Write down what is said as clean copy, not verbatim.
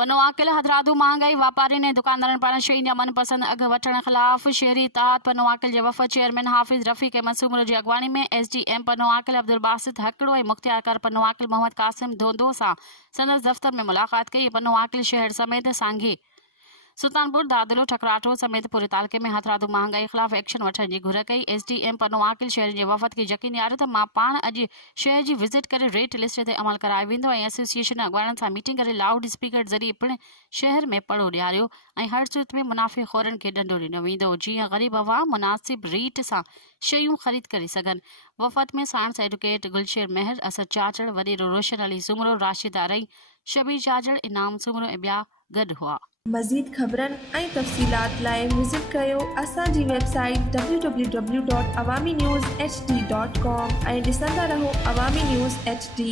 पनो आकिल हथरादू महांगाई वापारी ने दुकानदारन पारां शयुनि जा मनपसंद अघ वठण ख़िलाफ़ शहरी इत्तेहाद पनो आकिल जे वफ़द चेयरमैन हाफ़िज़ रफ़ीक़ अहमद सूमरो जी अॻवानी में SDM पनो आकिल अब्दुल बासित हकड़ो ऐं मुख्तियारकार पनो आकिल मोहम्मद कासिम धोंदो सां संदसि दफ़्तर में मुलाक़ात कई। पनो आकिल शहर समेत सांघी सुल्तानपुर दादलो ठकराठो समेत पूरे तालुके में हथरादू महांगाई ख़िलाफ़ एक्शन वठण जी घुर कई। SDM पनो आकिल शहर जे वफ़द खे यकीन ॾियारियो त मां पाण अॼु शहर जी विज़िट करे रेट लिस्ट ते अमल करायो वेंदो ऐं एसोसिएशन अॻवाननि सां मीटिंग करे लाउड स्पीकर ज़रिए पिणु शहर में पड़ो ॾियारियो ऐं हर सूरत में मुनाफ़े खोरनि खे ॾंडो ॾिनो वेंदो जीअं ग़रीब अवाम मुनासिब रेट सां शयूं ख़रीद करे सघनि। वफ़द में साइंस एडवोकेट गुलशेर मेहर, असद चाचड़, वॾेरो रोशन अली सूमरो, राशिदा रई, शबीर चाचड़, इनाम सूमरो ऐं ॿिया गॾु हुआ। मज़ीद ख़बरनि ऐं तफ़सीलात लाइ विज़िट कयो असांजी वेबसाइट www.awamiNewsHD.com ऐं ॾिसंदा रहो अवामी न्यूज़ HD।